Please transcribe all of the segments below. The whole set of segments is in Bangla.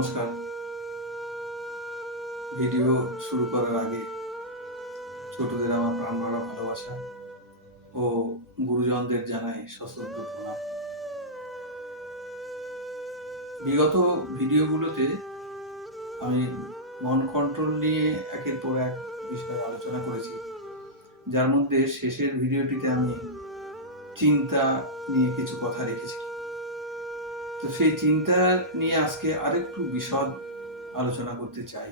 নমস্কার। ভিডিও শুরু করার আগে ছোটদের আমার প্রাণ ভরা ভালোবাসা ও গুরুজনদের জানাই সশ্রদ্ধ প্রণাম। বিগত ভিডিওগুলোতে আমি মন কন্ট্রোল নিয়ে একের পর এক বিষয়ে আলোচনা করেছি, যার মধ্যে শেষের ভিডিওটিতে আমি চিন্তা নিয়ে কিছু কথা রেখেছি। তো সেই চিন্তা নিয়ে আজকে আরেকটু বিশদ আলোচনা করতে চাই।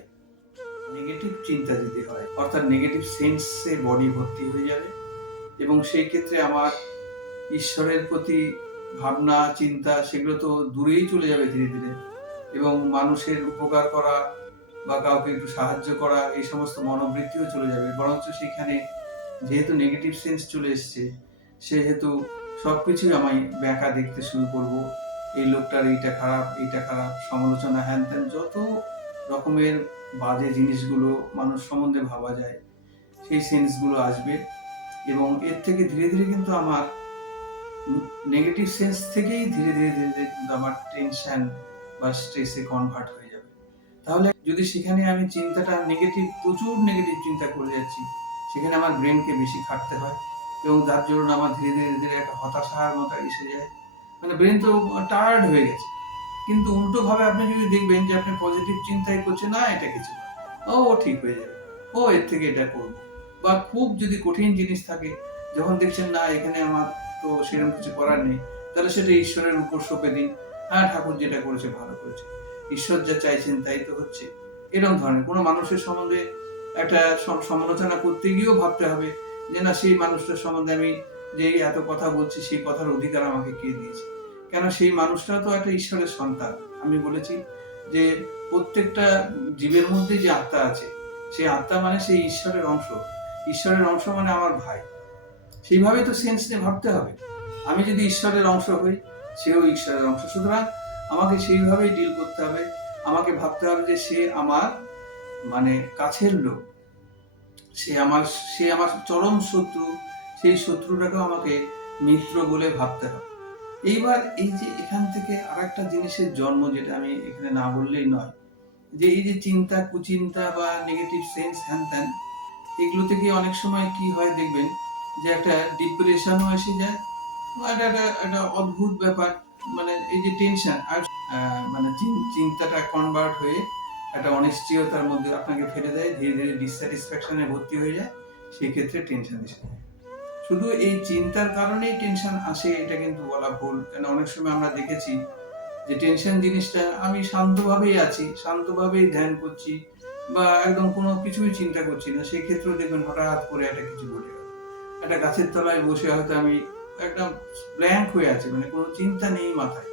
নেগেটিভ চিন্তা যদি হয়, অর্থাৎ নেগেটিভ সেন্সে বডি ভর্তি হয়ে যাবে এবং সেই ক্ষেত্রে আমার ঈশ্বরের প্রতি ভাবনা চিন্তা সেগুলো তো দূরেই চলে যাবে ধীরে ধীরে, এবং মানুষের উপকার করা বা কাউকে একটু সাহায্য করা এই সমস্ত মনোবৃত্তিও চলে যাবে। বরঞ্চ সেখানে যেহেতু নেগেটিভ সেন্স চলে এসছে, সেহেতু সবকিছুই আমি ব্যাকা দেখতে শুরু করব। এই লোকটার এইটা খারাপ, সমালোচনা হ্যান ত্যান যত রকমের বাজে জিনিসগুলো মানুষ সম্বন্ধে ভাবা যায়, সেই সেন্সগুলো আসবে এবং এর থেকে ধীরে ধীরে কিন্তু আমার নেগেটিভ সেন্স থেকেই ধীরে ধীরে কিন্তু আমার টেনশন বা স্ট্রেসে কনভার্ট হয়ে যাবে। তাহলে যদি সেখানে আমি চিন্তাটা প্রচুর নেগেটিভ চিন্তা করে যাচ্ছি, সেখানে আমার ব্রেনকে বেশি খাটতে হয় এবং যার জন্য আমার ধীরে ধীরে একটা হতাশার মতো এসে যায়। মানে ব্রেন তো টায়ার্ড হয়ে গেছে। কিন্তু উল্টো ভাবে আপনি যদি দেখবেন যে আপনি পজিটিভ চিন্তাই করছেন, না এটা কিছু না, ও ঠিক হয়ে যাবে, ও এর থেকে এটা করব। বা খুব যদি কঠিন জিনিস থাকে, যখন দেখছেন না এখানে আমার তো সেরকম কিছু করার নেই, তাহলে সেটা ঈশ্বরের উপর সঁপে দিন। হ্যাঁ, ঠাকুর যেটা করেছে ভালো করেছে, ঈশ্বর যা চাইছেন তাই তো হচ্ছে। এরকম ধরনের কোনো মানুষের সম্বন্ধে একটা সমালোচনা করতে গিয়েও ভাবতে হবে যে না, সেই মানুষটার সম্বন্ধে আমি যে এত কথা বলছি, সেই কথার অধিকার আমাকে কে দিয়েছে? কেন সেই মানুষটা তো একটা ঈশ্বরের সন্তান। আমি বলেছি যে প্রত্যেকটা জীবের মধ্যে যে আত্মা আছে, সেই আত্মা মানে সেই ঈশ্বরের অংশ। ঈশ্বরের অংশ মানে আমার ভাই। সেইভাবে তো সেন্স নিয়ে ভাবতে হবে। আমি যদি ঈশ্বরের অংশ হই, সেও ঈশ্বরের অংশ, সুতরাং আমাকে সেইভাবেই ডিল করতে হবে। আমাকে ভাবতে হবে যে সে আমার মানে কাছের লোক, সে আমার চরম শত্রু, সেই শত্রুটাকেও আমাকে মিত্র বলে ভাবতে হবে। এইবার এই যে এখান থেকে আরেকটা জিনিসের জন্ম, যেটা আমি এখানে না বললেই নয়, যে এই যে চিন্তা কুচিন্তা বা নেগেটিভ সেন্স হ্যান ত্যান, এগুলো থেকে অনেক সময় কি হয় দেখবেন যে একটা ডিপ্রেশনও এসে যায়। একটা অদ্ভুত ব্যাপার, মানে এই যে টেনশন আর মানে চিন্তাটা কনভার্ট হয়ে একটা অনিশ্চয়তার মধ্যে আপনাকে ফেলে দেয়, ধীরে ধীরে ডিসস্যাটিসফ্যাকশনে ভর্তি হয়ে যায়। সেই ক্ষেত্রে টেনশন এসে যায়। শুধু এই চিন্তার কারণেই টেনশন আসে এটা কিন্তু বলা ভুল। কেন অনেক সময় আমরা দেখেছি যে টেনশন জিনিসটা, আমি শান্তভাবেই আছি, শান্তভাবেই ধ্যান করছি বা একদম কোনো কিছুই চিন্তা করছি না, সেই ক্ষেত্রেও দেখবেন হঠাৎ করে একটা কিছু ঘটে গেল। একটা গাছের তলায় বসে হয়তো আমি একদম ব্ল্যাঙ্ক হয়ে আছি, মানে কোনো চিন্তা নেই মাথায়,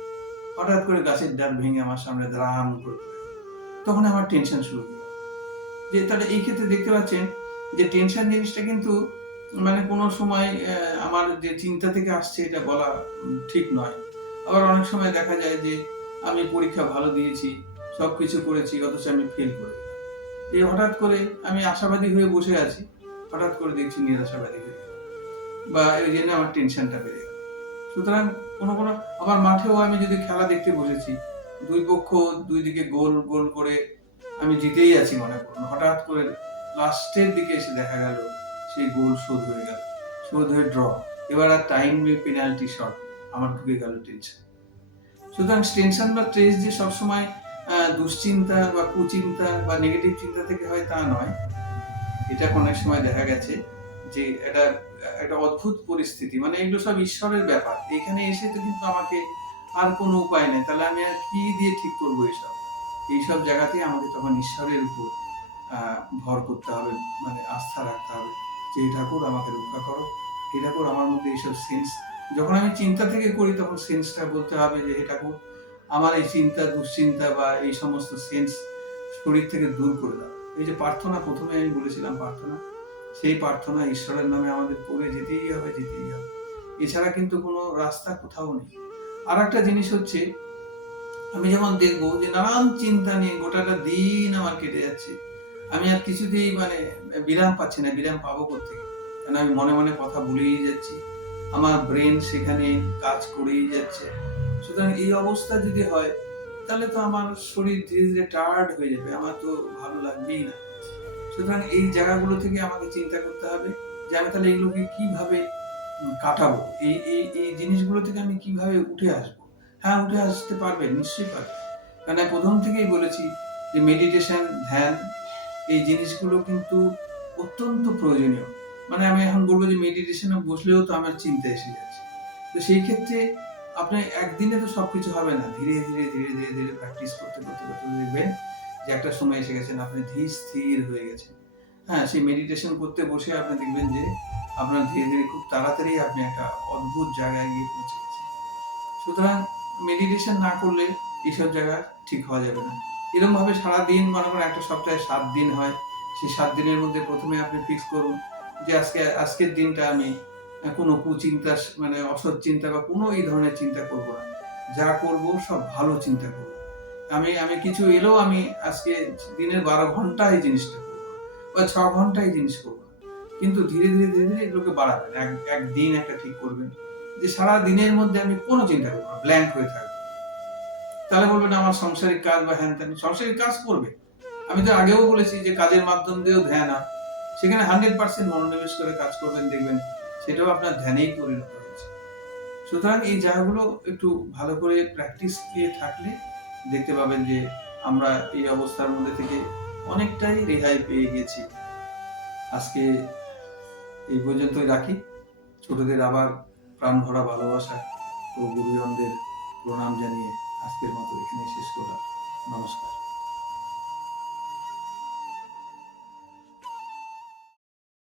হঠাৎ করে গাছের ডাল ভেঙে আমার সামনে দ্রাম করে পড়ে গেল। তখন আমার টেনশন শুরু হয়ে গেল। যে তাহলে এই ক্ষেত্রে দেখতে পাচ্ছেন যে টেনশন জিনিসটা কিন্তু মানে কোনো সময় আমার যে চিন্তা থেকে আসছে এটা বলা ঠিক নয়। আবার অনেক সময় দেখা যায় যে আমি পরীক্ষা ভালো দিয়েছি, সবকিছু করেছি, অথচ আমি ফেল করে গেলাম। এই হঠাৎ করে আমি আশাবাদী হয়ে বসে আছি, হঠাৎ করে দেখছি নিরাশাবাদী হয়ে গেলাম, বা এই জন্য আমার টেনশনটা বেড়ে গেল। সুতরাং কোনো আবার মাঠেও আমি যদি খেলা দেখতে বসেছি, দুই পক্ষ দুই দিকে গোল গোল করে আমি জিতেই আছি মনে করুন, হঠাৎ করে লাস্টের দিকে এসে দেখা গেল সেই গোল শোধ হয়ে গেল, শোধ হয়ে ড্র। এবার আর টাইম নেই, পেনাল্টি শট, আমার ঢুকে গেল টেনশন। সুতরাং টেনশন বা স্ট্রেস যে সবসময় দুশ্চিন্তা বা কুচিন্তা বা নেগেটিভ চিন্তা থেকে হয় তা নয়। এটা অনেক সময় দেখা গেছে যে একটা অদ্ভুত পরিস্থিতি, মানে এগুলো সব ঈশ্বরের ব্যাপার। এখানে এসে তো কিন্তু আমাকে আর কোনো উপায় নেই, তাহলে আমি আর কি দিয়ে ঠিক করবো এইসব জায়গাতেই আমাকে তখন ঈশ্বরের উপর ভর করতে হবে, মানে আস্থা রাখতে হবে যে হে ঠাকুর আমাকে রক্ষা করো, হে ঠাকুর আমার মধ্যে এইসব সেন্স, যখন আমি চিন্তা থেকে করি তখন সেন্সটা বলতে হবে যে হে ঠাকুর আমার এই চিন্তা দুশ্চিন্তা বা এই সমস্ত সেন্স শরীর থেকে দূর করে দাও। এই যে প্রার্থনা, প্রথমে আমি বলেছিলাম প্রার্থনা, সেই প্রার্থনা ঈশ্বরের নামে আমাদের করে যেতেই হবে। এছাড়া কিন্তু কোনো রাস্তা কোথাও নেই। আর একটা জিনিস হচ্ছে, আমি যখন দেখবো যে নানান চিন্তা নিয়ে গোটাটা দিন আমার কেটে যাচ্ছে, আমি আর কিছুতেই মানে বিরাম পাচ্ছি না, বিরাম পাবো কোত্থেকে? কারণ আমি মনে মনে কথা বলেই যাচ্ছি, আমার ব্রেন সেখানে কাজ করেই যাচ্ছে। সুতরাং এই অবস্থা যদি হয়, তাহলে তো আমার শরীর ধীরে ধীরে টায়ার্ড হয়ে যাবে, আমার তো ভালো লাগবেই না। সুতরাং এই জায়গাগুলো থেকে আমাকে চিন্তা করতে হবে যে আমি তাহলে এগুলোকে কিভাবে কাটাবো, এই এই এই জিনিসগুলো থেকে আমি কিভাবে উঠে আসবো। হ্যাঁ, উঠে আসতে পারবে, নিশ্চয়ই পারবে। কারণ আমি প্রথম থেকেই বলেছি যে মেডিটেশন, ধ্যান, এই জিনিসগুলো কিন্তু অত্যন্ত প্রয়োজনীয়। মানে আমি এখন বলবো যে মেডিটেশনে বসলেও তো আমার চিন্তা এসে যাচ্ছে। তো সেই ক্ষেত্রে আপনি একদিনে তো সবকিছু হবে না, ধীরে ধীরে ধীরে ধীরে ধীরে প্র্যাকটিস করতে করতে করতে দেখবেন যে একটা সময় এসে গেছেন, আপনি ধীর স্থির হয়ে গেছেন। হ্যাঁ, সেই মেডিটেশন করতে বসে আপনি দেখবেন যে আপনার ধীরে ধীরে খুব তাড়াতাড়ি আপনি একটা অদ্ভুত জায়গায় গিয়ে পৌঁছে গেছেন। সুতরাং মেডিটেশন না করলে এইসব জায়গা ঠিক হওয়া যাবে না। এরকম ভাবে সারাদিন, মনে করেন একটা সপ্তাহে 7 দিন হয়, সেই 7 দিনের মধ্যে প্রথমে আপনি ফিক্স করুন যে আজকের দিনটা আমি কোনো কুচিন্তা, মানে অসৎ চিন্তা বা কোনো এই ধরনের চিন্তা করব না। যা করব সব ভালো চিন্তা করব। আমি আমি কিছু এলেও আমি আজকে দিনের 12 ঘন্টা এই জিনিসটা করব বা 6 ঘন্টা এই জিনিস করব। কিন্তু ধীরে ধীরে ধীরে ধীরে এগুলোকে বাড়াবেন। একদিন একটা ঠিক করবেন যে সারা দিনের মধ্যে আমি কোনো চিন্তা করবো না, ব্ল্যাঙ্ক হয়ে থাকবো। তাহলে বলবেন আমার সংসারিক কাজ বা হ্যান ত্যান, সংসারিক কাজ করবে। আমি তো আগেও বলেছি যে কাজের মাধ্যম দিয়েও ধ্যান হয়, সেখানে 100% মনোনিবেশ করে কাজ করবেন, দেখবেন সেটাও আপনার ধ্যানেই পরিণত হয়েছে। সুতরাং এই জায়গাগুলো একটু ভালো করে প্র্যাকটিস দিয়ে থাকলে দেখতে পাবেন যে আমরা এই অবস্থার মধ্যে থেকে অনেকটাই রেহাই পেয়ে গেছি। আজকে এই পর্যন্তই রাখি। ছোটদের আবার প্রাণ ভরা ভালোবাসা ও গুরুজনদের প্রণাম জানিয়ে আজকের মতো এখানেই শেষ করলাম। নমস্কার।